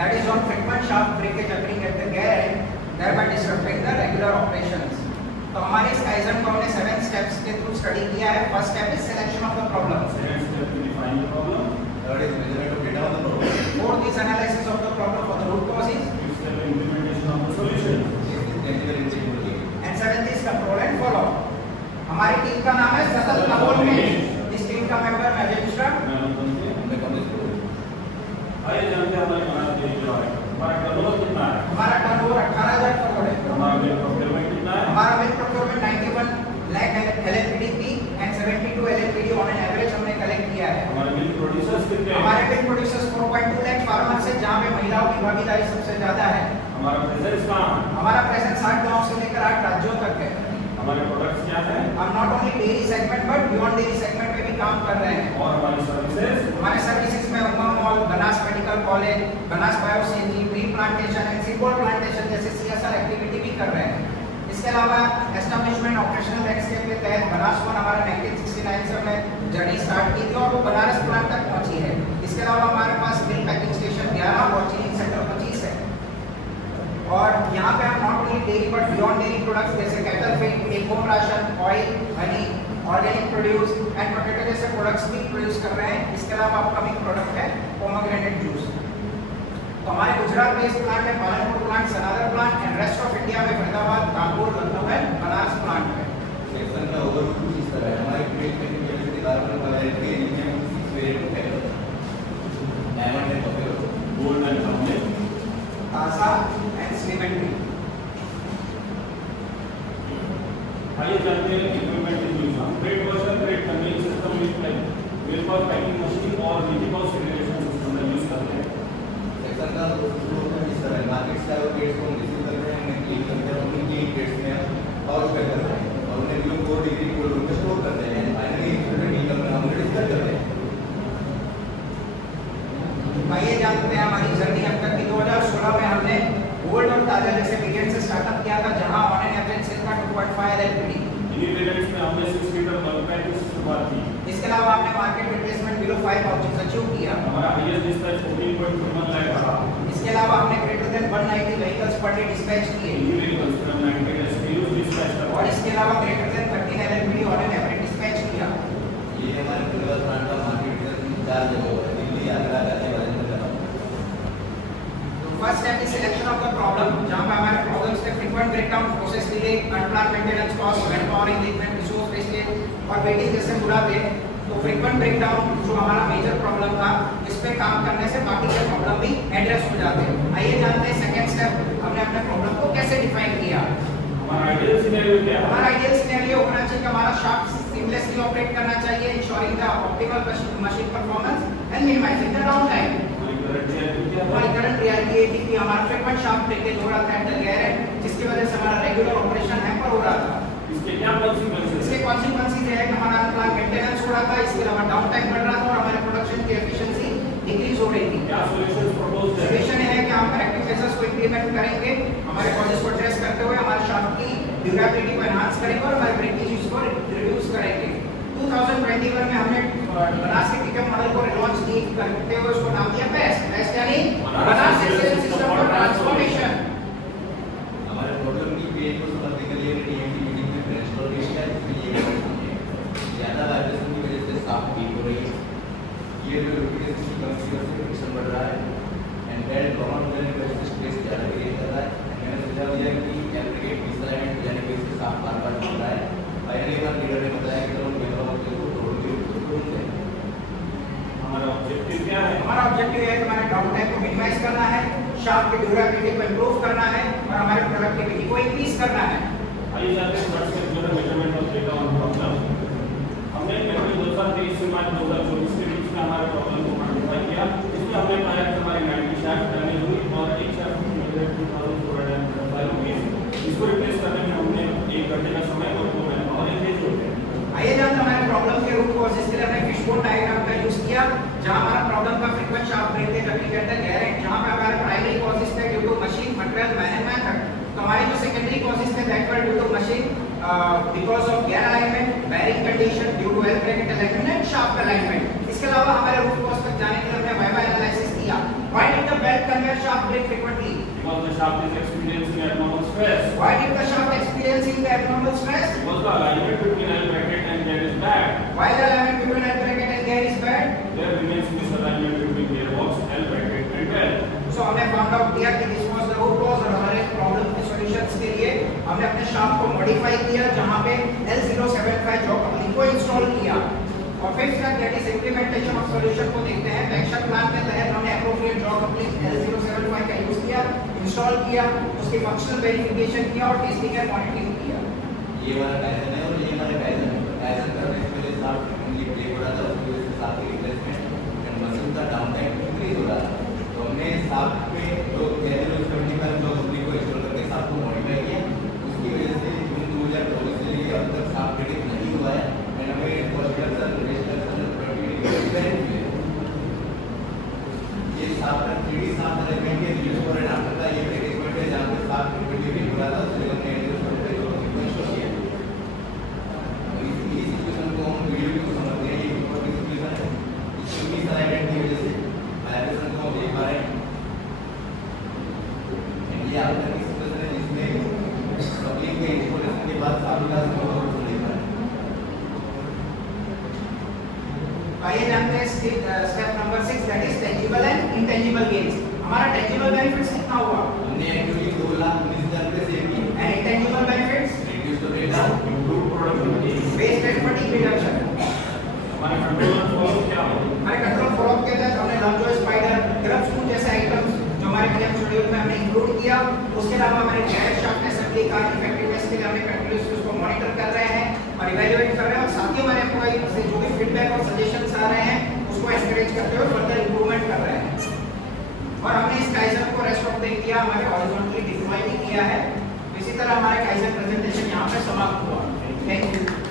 that is on frequent shaft breakage occurring at the gear end, thereby disrupting the regular operations. तो हमारे इस kaizen को हमने 7 steps के थ्रू स्टडी किया है. First step is selection of the problem. Second step to define the problem. Third is measurement of data on the problem. Fourth is analysis of the problem for the root causes. Fifth step implementation of the solution. Fifth is technical integrity. And seventh is control and follow. हमारी team का नाम है सतत नवोन्मेष. इस team का member मैं अजय मिश्रा. हमने कम इसको आइए जानते हैं हमारे बनारस के जो है हमारा टर्नओवर कितना है. हमारा टर्नओवर 18,000 करोड़ है. हमारा बिल प्रोक्योरमेंट कितना है. हमारा milk procurement 91 lakh LLPD and 72 LLPD on an average हमने कलेक्ट किया है. हमारे मिल्क प्रोड्यूसर्स कितने हैं. हमारे मिल्क प्रोड्यूसर्स 4.2 लाख फार्मर्स है, जहां पे महिलाओं की भागीदारी सबसे ज्यादा है. हमारा प्रेजेंस कहाँ है. हमारा प्रेजेंस 8 गांव से लेकर 8 राज्यों तक है. हमारे प्रोडक्ट्स क्या हैं. हम not only dairy segment but beyond dairy segment में भी काम कर रहे हैं. और हमारी सर्विसेज. हमारे सर्विसेज में Umang mall, Banas medical college, Banas bio CNG, tree plantation and seedball plantation जैसे CSR एक्टिविटी भी कर रहे हैं. इसके अलावा एस्टैब्लिशमेंट ऑपरेशनल लैंडस्केप के तहत बनास वन हमारा 1969 से हमने जर्नी स्टार्ट की थी और वो बनारस प्लांट तक पहुंची है. इसके अलावा हमारे पास मिल्क पैकिंग स्टेशन 11 और चीनिंग सेंटर 25 है. और यहाँ पे हम not only dairy but beyond dairy products जैसे cattle feed, take home ration, oil, honey, organic produce and potato जैसे प्रोडक्ट्स भी प्रोड्यूस कर रहे हैं. इसके अलावा अपकमिंग प्रोडक्ट है पोमोग्रेनेट जूस. तो हमारे गुजरात में इस प्लांट है, Palanpur plant, Sanatan plant and rest of India में फरीदाबाद, कानपुर, लखनऊ एंड बनारस प्लांट है. सेक्शन का ओवरव्यू कुछ इस तरह है. हमारे क्रिएट में कैपेसिटी कार्बन क्वालिटी के लिए 6 वेरिएंट है. Diamond and copper, gold and हमने ताजा एंड सिमेंट्री. आइए जानते हैं इक्विपमेंट की यूज. हम grade version grade conveyor system milk और पैकिंग मशीन और मीटिंग सेग्रीगेशन सिस्टम का यूज करते हैं. सेक्शन का फ्लो इस तरह है. मार्केट से आए गेट्स को हम रिसीव करते हैं, उन्हें क्लीन करते हैं, उन्हें क्लीन गेट्स में पाउच पैक करते हैं और उन्हें जो 4 डिग्री कोल्ड रूम में स्टोर करते हैं. फाइनली इंस्ट्रूमेंट डील करना हम डिस्कस करते हैं. आइए जानते हैं हमारी जर्नी अब तक की. 2016 में हमने गोल्ड और ताजा जैसे वेरिएंट से स्टार्टअप किया था, जहां ऑन एन एवरेज सेल था 2.5 LLPD. इन्हीं वेरिएंट्स में हमने 6 लीटर बल्क पैक की शुरुआत की. इसके अलावा हमने market replacement below 5 pouches achieve किया. हमारा हाईएस्ट डिस्पैच 14.21 लाख रहा. इसके अलावा हमने greater than 190 vehicles per day dispatch किए. इन्हीं व्हीकल्स में हमने 90 SKUs डिस्पैच और करवाए. इसके अलावा greater than 13 LLPD on an average dispatch किया. ये हमारे पूरे प्लांट का मार्केट में 4 जगह है. Delhi, Agra, Ghaziabad. First step is selection of the problem, जहां पे हमारे प्रॉब्लम्स थे frequent breakdown, process delay, unplanned maintenance cost, man power engagement, resource wastage और वेटिंग जैसे बुलाते. तो फ्रीक्वेंट ब्रेकडाउन जो हमारा मेजर प्रॉब्लम था, इस पे काम करने से बाकी के प्रॉब्लम भी एड्रेस हो जाते हैं. आइए जानते हैं सेकंड स्टेप हमने अपने प्रॉब्लम को कैसे डिफाइन किया. हमारा आइडियल सिनेरियो क्या है. हमारा आइडियल सिनेरियो होना चाहिए कि हमारा शाफ्ट सीमलेसली ऑपरेट करना चाहिए, ensuring the optimal machine performance and minimising the down time. हमारी करंट रियलिटी ये थी कि हमारा फ्रीक्वेंट शाफ्ट ब्रेकेज हो रहा था एट द गियर एंड, जिसकी वजह से हमारा रेगुलर ऑपरेशन हैम्पर हो रहा था. इसके क्या कॉन्सिक्वेंसेस. इसके कॉन्सिक्वेंसेस ये है कि हमारा अनप्लान्ड मेंटेनेंस हो रहा था, इसके अलावा डाउन टाइम बढ़ रहा था और हमारे प्रोडक्शन की एफिशिएंसी डिक्रीज हो रही थी. क्या सॉल्यूशंस प्रपोज है. सॉल्यूशन है कि हम करेक्टिव मेजर्स को इंप्लीमेंट करेंगे, हमारे कॉजेस को एड्रेस करते हुए हमारे शाफ्ट की ड्यूरेबिलिटी को एनहांस करेंगे और हमारे ब्रेकेज को रिड्यूस करेंगे. 2021 में हमने बनास के पिकअप मॉडल को रिलॉन्च करते हुए उसको नाम दिया बेस्ट यानी Banas excellence system for transformation. हमारे प्रॉब्लम की पेज को समझने के लिए टीम की मीटिंग में ब्रेनस्टॉर्मिंग किया गया. ज़्यादा वाइब्रेशन की वजह से साफ लीक हो रही है. ये जो लुब्रिकेशन की कमी की वजह से फ्रिक्शन बढ़ रहा है एंड डेड ग्राउंड होने की वजह से स्ट्रेस ज़्यादा क्रिएट कर रहा है. मैंने सुझाव दिया कि एप्लीकेट डिसलाइनमेंट यानी कि इससे साफ बार-बार हो रहा है. फाइनली हमारे लीडर ने बताया कि चलो हमारा ऑब्जेक्टिव क्या है. हमारा ऑब्जेक्टिव है कि हमारे डाउन टाइम को मिनिमाइज करना है, शाफ्ट की ड्यूरेबिलिटी को इंप्रूव करना है और हमारे प्रोडक्टिविटी को इंक्रीज करना है. आइए जानते हैं फर्स्ट स्टेप जो है measurement of data on problem. हमने फरवरी 2023 से मार्च 2024 के बीच में हमारे प्रॉब्लम को क्वांटिफाई किया. इसमें हमने पाया कि हमारी 90 शाफ्ट डैमेज हुई और एक शाफ्ट की कीमत 2405 रुपीस. इसको रिप्लेस करने में हमने 1 घंटे का समय और 2 मैन पावर एंगेज होते हैं. आइए जानते हैं हमारे प्रॉब्लम के रूट कॉज. इसके लिए हमने फिशबोन डायग्राम का यूज किया, जहां हमारा प्रॉब्लम का फ्रीक्वेंट शाफ्ट ब्रेकेज अभी कहते हैं गैरेंट, जहां पे हमारे प्राइमरी कॉजेस थे due to machine material man method. तो हमारे जो सेकेंडरी कॉजेस थे that were due to machine because of gear alignment, bearing condition, due to L bracket alignment and shaft alignment. इसके अलावा हमारे रूट कॉज तक जाने के लिए हमने वाइवा एनालिसिस किया. Why did the belt conveyor shaft shaft is experiencing abnormal stress? Why did the shaft experiencing the abnormal stress? Because the alignment between L bracket and gear is bad. Why the alignment between L bracket and gear is bad? There remains misalignment between gearbox, L bracket and well. So हमने found out किया कि this was the root cause और हमारे problem के solutions के लिए हमने अपने शाफ्ट को मॉडिफाई किया जहां पे L075 जॉब कपलिंग को इंस्टॉल किया। और फिर step that is implementation of solution को देखते हैं। एक्शन प्लान के तहत हमने एप्रोप्रिएट जॉब कपलिंग L075 का यूज किया, इंस्टॉल किया, उसकी फंक्शनल वेरिफिकेशन किया और टेस्टिंग एंड मॉनिटरिंग किया। ये वाला डायजन है और ये हमारे डायजन है। डायजन करने से पहले साफ ये ब्रेक हो रहा था, उसकी वजह से साफ की रिप्लेसमेंट एंड मशीन का डाउन टाइम इंक्रीज हो रहा था। तो हमने साफ पे जो L075 जो कंपनी को इंस्टॉल करके साफ को मॉडिफाई किया, उसकी वजह से जून 2024 से लेकर अब तक साफ फिटिंग नहीं हुआ है एंड हमें पोस्टर्सन रेजिस्ट्रेशन प्रोडक्टिविटी बेनिफिट मिले। ये साफ का 3D साफ अरेंजमेंट के बिफोर एंड आफ्टर का ये प्रेडिक्ट है जहां पे साफ फिटिंग हो रहा था, उसके हमने L075 को इंस्टॉल किया। इस सिचुएशन को हम वीडियो में समझते हैं, ये बहुत सिचुएशन है। इसमें मिसअलाइनमेंट की वजह से वाइब्रेशन को देख पा रहे हैं। ये आपका सिचुएशन है जिसमें कपलिंग के इंस्टॉलेशन के बाद सारी का देख पा रहे हैं। आइए जानते हैं step number 6 that is tangible and intangible gains. हमारा टेंजिबल बेनिफिट्स कितना हुआ? हमने एक्चुअली 2,19,000 रुपए सेव किए and intangible benefits reduce the rate Improve productivity. Waste and fatigue reduction. हमारे कंट्रोलर फॉलो क्या हो? हमारे कंट्रोल फॉलो के तहत हमने लॉन्जो स्पाइडर ग्रब स्क्रू जैसे आइटम्स जो हमारे क्लियर शेड्यूल में हमने इंक्लूड किया। उसके अलावा हमारे गैस शाफ्ट असेंबली का इफेक्टिवनेस के लिए हमें कंटीन्यूअसली उसको मॉनिटर कर रहे हैं और इवैल्यूएट कर रहे हैं और साथ ही हमारे एम्प्लॉई से जो भी फीडबैक और सजेशंस आ रहे हैं उसको एनकरेज करते हुए फर्दर इंप्रूवमेंट कर रहे हैं। और हमने इस काइजन को रेस्ट ऑफ द इंडिया हमारे हॉरिजॉन्टली डिप्लॉय भी किया है। इसी तरह हमारा काइजन प्रेजेंटेशन यहाँ पे समाप्त हुआ। Thank you.